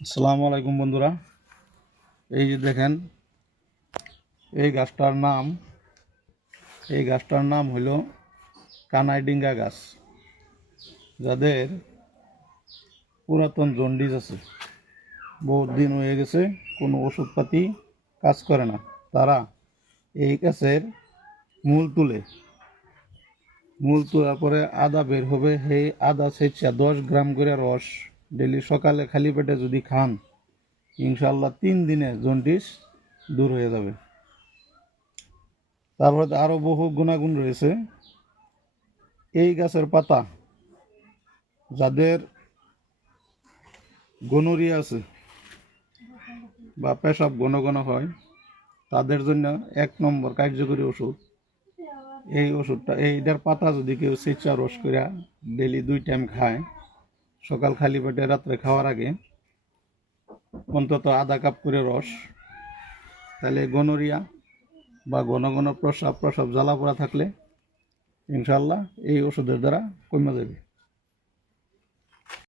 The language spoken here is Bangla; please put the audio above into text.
আসসালামু আলাইকুম বন্ধুরা। এই যে দেখেন, এই গাছটার নাম, এই গাছটার নাম হইল কানাইডিঙ্গা গাছ, যাদের পুরাতন জন্ডিস আছে। বহুত দিন হয়ে গেছে, কোনো ওষুধপাতি কাজ করে না। তারা এই গাছের মূল তুলে, মূল তোলার পরে আদা বের হবে, সেই আদা সেচা দশ গ্রাম করে রস ডেলি সকালে খালি পেটে যদি খান ইনশাল্লাহ তিন দিনে জন্ডিস দূর হয়ে যাবে। তারপরে আরও বহু গুণাগুণ রয়েছে। এই গাছের পাতা যাদের গনোরিয়া আছে বা পেশাব ঘন ঘন হয়, তাদের জন্য এক নম্বর কার্যকরী ওষুধ। এই ওষুধটা, এইটার পাতা যদি কেউ সেচা রস করে ডেলি দুই টাইম খায় সকাল খালি পেটে, রাত্রে খাওয়ার আগে অন্তত আধা কাপ করে রস, তাহলে গনোরিয়া বা ঘন ঘন প্রস্রাব প্রস্রাব জ্বালা পোড়া থাকলে ইনশাল্লাহ এই ওষুধের দ্বারা কমে যাবে।